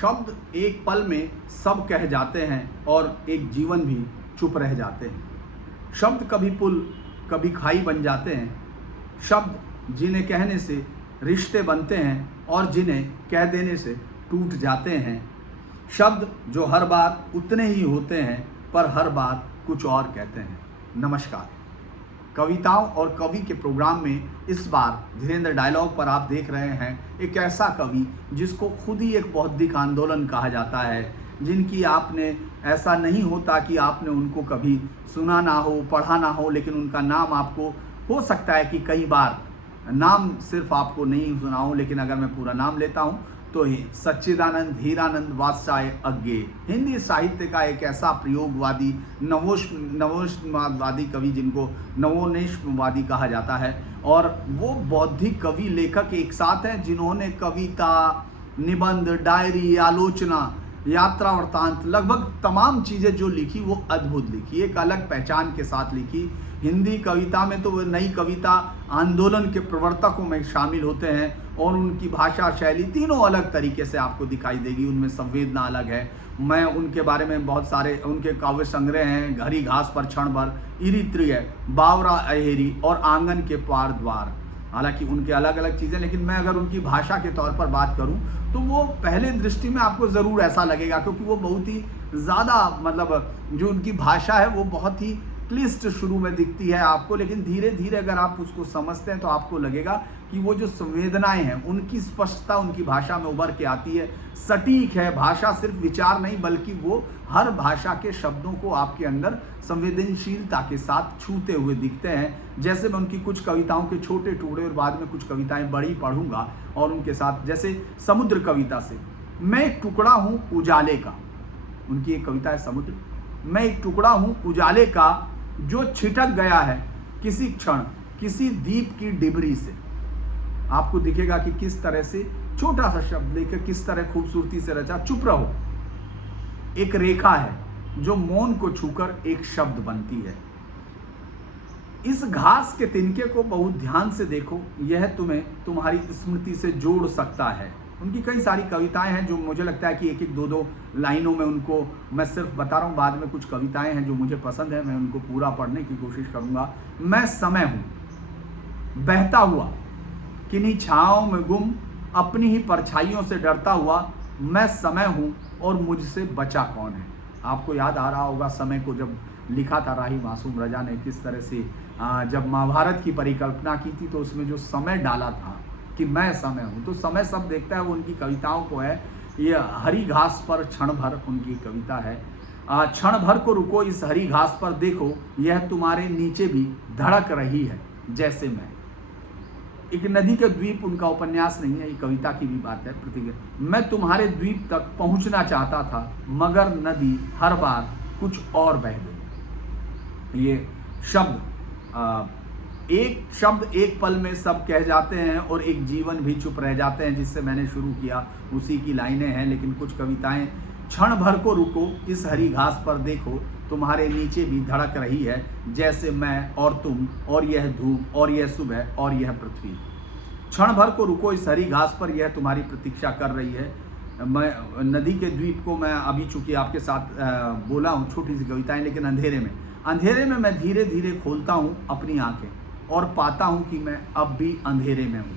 शब्द एक पल में सब कह जाते हैं और एक जीवन भी चुप रह जाते हैं। शब्द कभी पुल कभी खाई बन जाते हैं। शब्द जिन्हें कहने से रिश्ते बनते हैं और जिन्हें कह देने से टूट जाते हैं। शब्द जो हर बार उतने ही होते हैं पर हर बार कुछ और कहते हैं। नमस्कार। कविताओं और कवि के प्रोग्राम में इस बार धीरेन्द्र डायलॉग पर आप देख रहे हैं एक ऐसा कवि जिसको खुद ही एक बौद्धिक आंदोलन कहा जाता है, जिनकी आपने ऐसा नहीं होता कि आपने उनको कभी सुना ना हो, पढ़ा ना हो, लेकिन उनका नाम आपको हो सकता है कि कई बार नाम सिर्फ आपको नहीं सुना हो, लेकिन अगर मैं पूरा नाम लेता हूँ तो सच्चिदानंद हीरानंद वात्स्यायन अज्ञे हिंदी साहित्य का एक ऐसा प्रयोगवादी नवोन्मेषवादी कवि जिनको नवोन्मेषवादी कहा जाता है। और वो बौद्धिक कवि लेखक एक साथ हैं जिन्होंने कविता, निबंध, डायरी, आलोचना, यात्रा वृत्तांत, लगभग तमाम चीज़ें जो लिखी वो अद्भुत लिखी, एक अलग पहचान के साथ लिखी। हिंदी कविता में तो वो नई कविता आंदोलन के प्रवर्तकों में शामिल होते हैं और उनकी भाषा शैली तीनों अलग तरीके से आपको दिखाई देगी। उनमें संवेदना अलग है। मैं उनके बारे में बहुत सारे उनके काव्य संग्रह हैं, हरी घास पर क्षण भर, इरित्रिय, बावरा अहेरी और आंगन के पार द्वार। हालांकि उनके अलग अलग चीज़ें, लेकिन मैं अगर उनकी भाषा के तौर पर बात करूं तो वो पहले दृष्टि में आपको ज़रूर ऐसा लगेगा, क्योंकि वो बहुत ही ज़्यादा मतलब जो उनकी भाषा है वो बहुत ही क्लिष्ट शुरू में दिखती है आपको, लेकिन धीरे धीरे अगर आप उसको समझते हैं तो आपको लगेगा कि वो जो संवेदनाएं हैं उनकी स्पष्टता उनकी भाषा में उभर के आती है। सटीक है भाषा, सिर्फ विचार नहीं बल्कि वो हर भाषा के शब्दों को आपके अंदर संवेदनशीलता के साथ छूते हुए दिखते हैं। जैसे मैं उनकी कुछ कविताओं के छोटे टुकड़े और बाद में कुछ कविताएं बड़ी पढ़ूंगा और उनके साथ, जैसे समुद्र कविता से, मैं एक टुकड़ा हूँ उजाले का। उनकी एक कविता है समुद्र। मैं एक टुकड़ा हूँ उजाले का जो छिटक गया है किसी क्षण किसी दीप की डिबरी से। आपको दिखेगा कि किस तरह से छोटा सा शब्द लेकर किस तरह खूबसूरती से रचा। चुप रहो एक रेखा है जो मौन को छूकर एक शब्द बनती है। इस घास के तिनके को बहुत ध्यान से देखो, यह तुम्हें तुम्हारी स्मृति से जोड़ सकता है। उनकी कई सारी कविताएं हैं जो मुझे लगता है कि एक एक दो दो लाइनों में उनको मैं सिर्फ बता रहा हूँ। बाद में कुछ कविताएं हैं जो मुझे पसंद है, मैं उनको पूरा पढ़ने की कोशिश करूँगा। मैं समय हूँ बहता हुआ किन्हीं छाँव में गुम, अपनी ही परछाइयों से डरता हुआ। मैं समय हूँ और मुझसे बचा कौन है। आपको याद आ रहा होगा समय को जब लिखा था राही मासूम रजा ने, किस तरह से जब महाभारत की परिकल्पना की थी तो उसमें जो समय डाला था कि मैं समय हूँ, तो समय सब देखता है वो उनकी कविताओं को है। ये हरी घास पर क्षण भर उनकी कविता है। क्षण भर को रुको इस हरी घास पर देखो, यह तुम्हारे नीचे भी धड़क रही है जैसे मैं। एक नदी के द्वीप उनका उपन्यास नहीं है, ये कविता की भी बात है। प्रतिक्रिया, मैं तुम्हारे द्वीप तक पहुंचना चाहता था मगर नदी हर बार कुछ और बह गई। ये शब्द एक शब्द एक पल में सब कह जाते हैं और एक जीवन भी चुप रह जाते हैं, जिससे मैंने शुरू किया उसी की लाइनें हैं। लेकिन कुछ कविताएं, क्षण भर को रुको इस हरी घास पर देखो, तुम्हारे नीचे भी धड़क रही है जैसे मैं और तुम और यह धूप और यह सुबह और यह पृथ्वी। क्षण भर को रुको इस हरी घास पर, यह तुम्हारी प्रतीक्षा कर रही है। मैं नदी के द्वीप को मैं अभी चूंकि आपके साथ बोला हूँ छोटी सी कविताएं, लेकिन अंधेरे में मैं धीरे धीरे खोलता हूँ अपनी आंखें और पाता हूँ कि मैं अब भी अंधेरे में हूँ।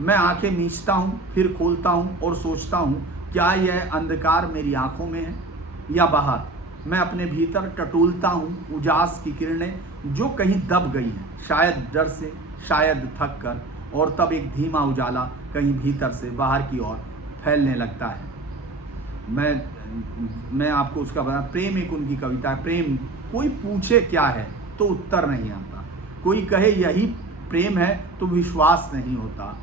मैं आंखें मीचता हूँ फिर खोलता हूँ और सोचता हूँ क्या यह अंधकार मेरी आंखों में है या बाहर। मैं अपने भीतर टटोलता हूँ उजास की किरणें जो कहीं दब गई हैं, शायद डर से, शायद थक कर, और तब एक धीमा उजाला कहीं भीतर से बाहर की ओर फैलने लगता है। मैं आपको उसका बता, प्रेम एक उनकी कविता है। प्रेम, कोई पूछे क्या है तो उत्तर नहीं आता, कोई कहे यही प्रेम है तो विश्वास नहीं होता।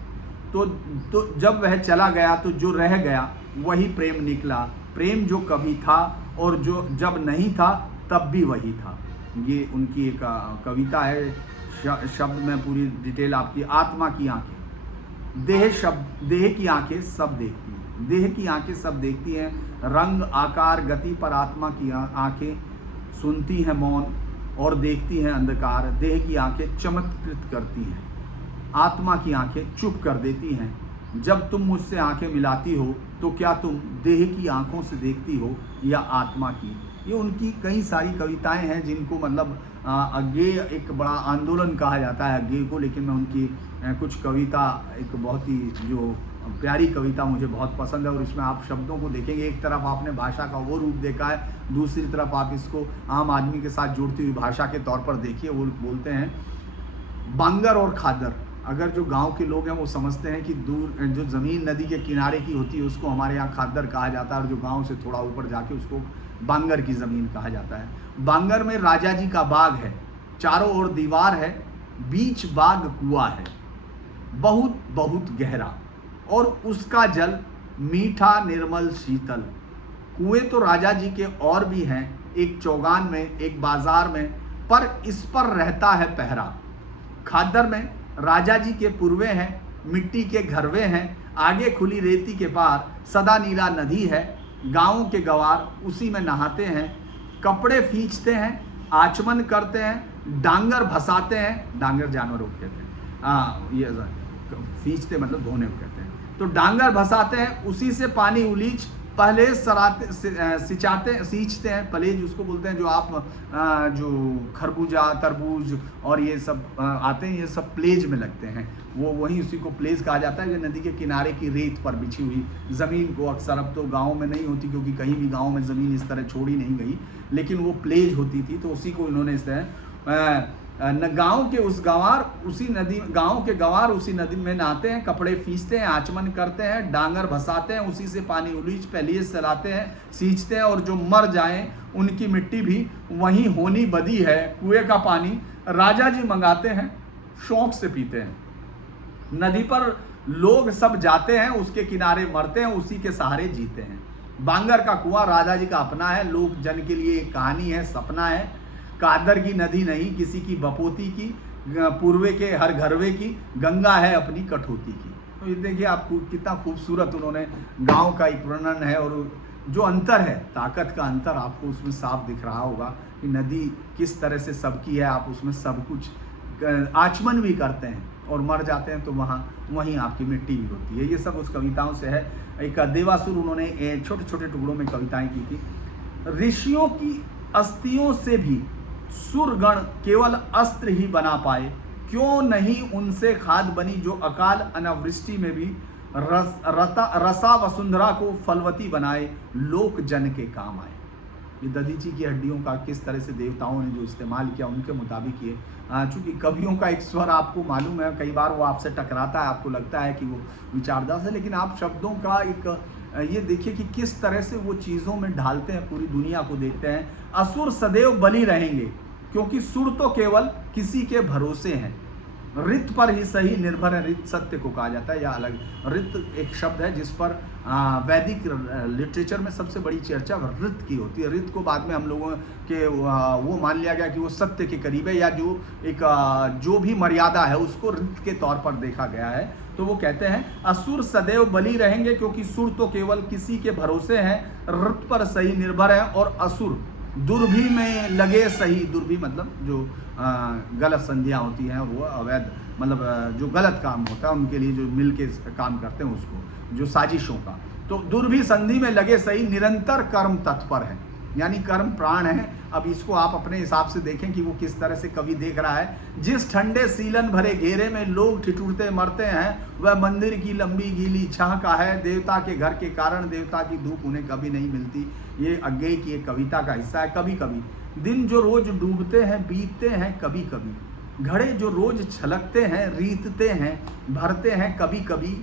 तो जब वह चला गया तो जो रह गया वही प्रेम निकला। प्रेम जो कभी था और जो जब नहीं था तब भी वही था। ये उनकी एक कविता है। शब्द में पूरी डिटेल आपकी। आत्मा की आंखें, देह की आंखें सब देखती हैं। देह की आंखें सब देखती हैं, रंग आकार गति पर आत्मा की आंखें सुनती हैं मौन और देखती हैं अंधकार। देह की आंखें चमत्कृत करती हैं, आत्मा की आंखें चुप कर देती हैं। जब तुम मुझसे आंखें मिलाती हो तो क्या तुम देह की आंखों से देखती हो या आत्मा की। ये उनकी कई सारी कविताएं हैं जिनको मतलब अज्ञेय एक बड़ा आंदोलन कहा जाता है अज्ञेय को, लेकिन मैं उनकी कुछ कविता, एक बहुत ही जो प्यारी कविता मुझे बहुत पसंद है और इसमें आप शब्दों को देखेंगे, एक तरफ आपने भाषा का वो रूप देखा है, दूसरी तरफ आप इसको आम आदमी के साथ जुड़ती हुई भाषा के तौर पर देखिए। वो बोलते हैं बांगर और खादर। अगर जो गांव के लोग हैं वो समझते हैं कि दूर जो ज़मीन नदी के किनारे की होती है उसको हमारे यहाँ खादर कहा जाता है, और जो गांव से थोड़ा ऊपर जाके उसको बांगर की ज़मीन कहा जाता है। बांगर में राजा जी का बाग है, चारों ओर दीवार है, बीच बाग कुआं है, बहुत बहुत गहरा, और उसका जल मीठा निर्मल शीतल। कुएं तो राजा जी के और भी हैं, एक चौगान में, एक बाजार में, पर इस पर रहता है पहरा। खादर में राजा जी के पूर्वे हैं, मिट्टी के घरवे हैं, आगे खुली रेती के पार सदा नीला नदी है। गाँव के गवार उसी में नहाते हैं, कपड़े फींचते हैं, आचमन करते हैं, डांगर भसाते हैं। डांगर जानवरों को कहते हैं, ये फींचते मतलब धोने को कहते हैं। तो डांगर भसाते हैं, उसी से पानी उलीच पहले सराते सिंचाते सींचते हैं। पलेज उसको बोलते हैं जो आप जो खरबूजा तरबूज और ये सब आते हैं, ये सब प्लेज में लगते हैं, वो वहीं उसी को प्लेज कहा जाता है। जो नदी के किनारे की रेत पर बिछी हुई ज़मीन को, अक्सर अब तो गाँव में नहीं होती क्योंकि कहीं भी गाँव में ज़मीन इस तरह छोड़ी नहीं गई, लेकिन वो प्लेज होती थी, तो उसी को इन्होंने इस तरह गाँव के उस गंवार उसी नदी, गाँव के गंवार उसी नदी में नहाते हैं, कपड़े फींचते हैं, आचमन करते हैं, डांगर भसाते हैं, उसी से पानी उलीच पहले चलाते हैं, सींचते हैं, और जो मर जाएं उनकी मिट्टी भी वहीं होनी बदी है। कुएं का पानी राजा जी मंगाते हैं, शौक से पीते हैं। नदी पर लोग सब जाते हैं, उसके किनारे मरते हैं, उसी के सहारे जीते हैं। बांगर का कुआं राजा जी का अपना है, लोक जन के लिए एक कहानी है, सपना है। कादर की नदी नहीं किसी की बपोती की, पूर्वे के हर घरवे की, गंगा है अपनी कठौती की। तो ये देखिए आपको कितना खूबसूरत उन्होंने गांव का एक वर्णन है, और जो अंतर है, ताकत का अंतर आपको उसमें साफ दिख रहा होगा कि नदी किस तरह से सबकी है। आप उसमें सब कुछ आचमन भी करते हैं और मर जाते हैं तो वहीं आपकी मिट्टी भी होती है। ये सब उस कविताओं से है। एक देवासुर उन्होंने छोटे छोटे टुकड़ों में कविताएं की थी। ऋषियों की अस्थियों से भी सुरगण केवल अस्त्र ही बना पाए, क्यों नहीं उनसे खाद बनी जो अकाल अनावृष्टि में भी रसा वसुंधरा को फलवती बनाए, लोक जन के काम आए। ये दधीची की हड्डियों का किस तरह से देवताओं ने जो इस्तेमाल किया उनके मुताबिक ये, चूँकि कवियों का एक स्वर आपको मालूम है, कई बार वो आपसे टकराता है, आपको लगता है कि वो विचारदास है, लेकिन आप शब्दों का एक ये देखिए कि किस तरह से वो चीज़ों में ढालते हैं, पूरी दुनिया को देखते हैं। असुर सदैव बली रहेंगे क्योंकि सुर तो केवल किसी के भरोसे हैं, रित पर ही सही निर्भर है। रित सत्य को कहा जाता है, या अलग रित एक शब्द है जिस पर वैदिक लिटरेचर में सबसे बड़ी चर्चा रित की होती है। रित को बाद में हम लोगों के वो मान लिया गया कि वो सत्य के करीब है, या जो एक जो भी मर्यादा है उसको रित के तौर पर देखा गया है। तो वो कहते हैं असुर सदैव बली रहेंगे क्योंकि सुर तो केवल किसी के भरोसे हैं, रित पर सही निर्भर है, और असुर दुर्भी में लगे सही। दुर्भी मतलब जो गलत संधियाँ होती हैं, वो अवैध मतलब जो गलत काम होता है उनके लिए जो मिल के काम करते हैं उसको, जो साजिशों का। तो दुर्भी संधि में लगे सही, निरंतर कर्म तत्पर है, यानी कर्म प्राण है। अब इसको आप अपने हिसाब से देखें कि वो किस तरह से कवि देख रहा है। जिस ठंडे सीलन भरे घेरे में लोग ठिठुरते मरते हैं, वह मंदिर की लंबी गीली छाह का है। देवता के घर के कारण देवता की धूप उन्हें कभी नहीं मिलती। ये अज्ञेय की एक कविता का हिस्सा है। कभी कभी दिन जो रोज डूबते हैं बीतते हैं कभी कभी, घड़े जो रोज छलकते हैं रीतते हैं भरते हैं कभी कभी।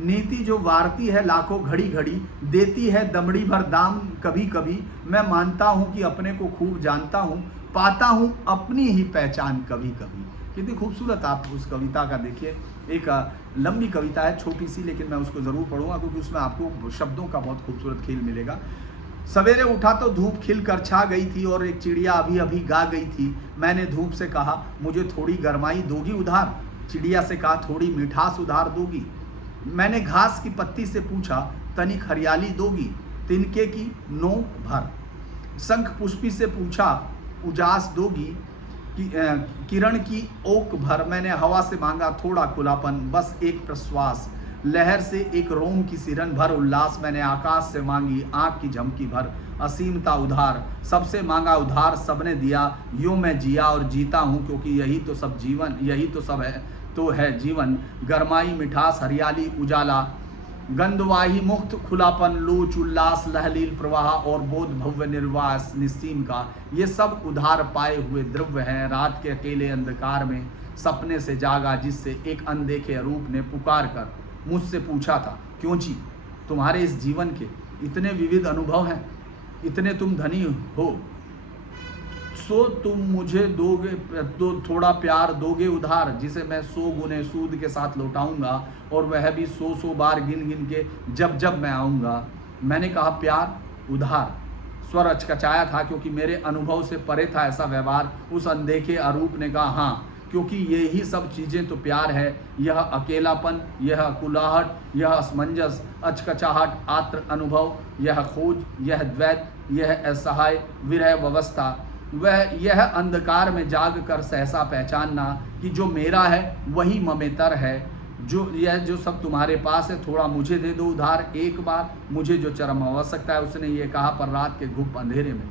नीति जो वारती है लाखों घड़ी घड़ी, देती है दमड़ी भर दाम कभी कभी। मैं मानता हूँ कि अपने को खूब जानता हूँ, पाता हूँ अपनी ही पहचान कभी कभी। कितनी खूबसूरत आप उस कविता का देखिए। एक लंबी कविता है, छोटी सी, लेकिन मैं उसको ज़रूर पढ़ूंगा क्योंकि उसमें आपको शब्दों का बहुत खूबसूरत खेल मिलेगा। सवेरे उठा तो धूप खिल कर छा गई थी और एक चिड़िया अभी अभी गा गई थी। मैंने धूप से कहा मुझे थोड़ी गरमाई दोगी उधार, चिड़िया से कहा थोड़ी मिठास उधार दोगी। मैंने घास की पत्ती से पूछा तनिक हरियाली दोगी, तिनके की नोक भर। शंख पुष्पी से पूछा उजास दोगी, किरण की ओक भर। मैंने हवा से मांगा थोड़ा खुलापन, बस एक प्रश्वास। लहर से एक रोम की सिरन भर, उल्लास मैंने आकाश से मांगी आँख की झमकी भर। असीमता उधार, सबसे मांगा उधार, सबने दिया, यूँ मैं जिया और जीता हूँ, क्योंकि यही तो सब जीवन, यही तो सब है, तो है जीवन। गरमाई मिठास हरियाली उजाला, गंधवाही मुक्त खुलापन, लोच उल्लास लहलील प्रवाह और बोध भव्य निर्वास निस्सीम का, ये सब उधार पाए हुए द्रव्य हैं। रात के अकेले अंधकार में सपने से जागा, जिससे एक अनदेखे रूप ने पुकार कर मुझसे पूछा था, क्यों जी तुम्हारे इस जीवन के इतने विविध अनुभव हैं, इतने तुम धनी हो, सो तुम मुझे दोगे तो थोड़ा प्यार दोगे उधार, जिसे मैं 100 गुने सूद के साथ लौटाऊंगा, और वह भी 100 बार गिन गिन के जब जब मैं आऊँगा। मैंने कहा प्यार उधार, स्वर अचकचाया था क्योंकि मेरे अनुभव से परे था ऐसा व्यवहार। उस अनदेखे अरूप ने कहा हाँ, क्योंकि यही सब चीज़ें तो प्यार है। यह अकेलापन, यह कुलाहट, यह असमंजस, अचकचाहट, आत्र अनुभव, यह खोज, यह द्वैत, यह असहाय विरह व्यवस्था, वह यह अंधकार में जाग कर सहसा पहचानना कि जो मेरा है वही ममेतर है। जो यह जो सब तुम्हारे पास है, थोड़ा मुझे दे दो उधार एक बार, मुझे जो चरम आवश्यकता है। उसने ये कहा, पर रात के गुप्त अंधेरे में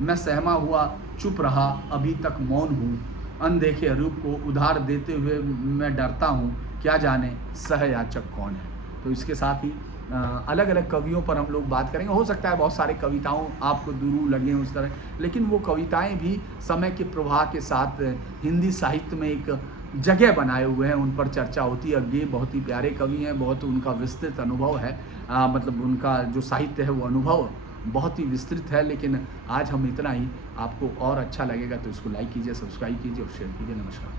मैं सहमा हुआ चुप रहा, अभी तक मौन हूँ। अनदेखे रूप को उधार देते हुए मैं डरता हूँ, क्या जाने सहयाचक कौन है। तो इसके साथ ही अलग अलग कवियों पर हम लोग बात करेंगे। हो सकता है बहुत सारे कविताओं आपको दुरू लगे उस तरह, लेकिन वो कविताएं भी समय के प्रवाह के साथ हिंदी साहित्य में एक जगह बनाए हुए हैं, उन पर चर्चा होती है। अज्ञे बहुत ही प्यारे कवि हैं, बहुत उनका विस्तृत अनुभव है, मतलब उनका जो साहित्य है वो अनुभव बहुत ही विस्तृत है। लेकिन आज हम इतना ही, आपको और अच्छा लगेगा तो इसको लाइक कीजिए, सब्सक्राइब कीजिए और शेयर कीजिए। नमस्कार।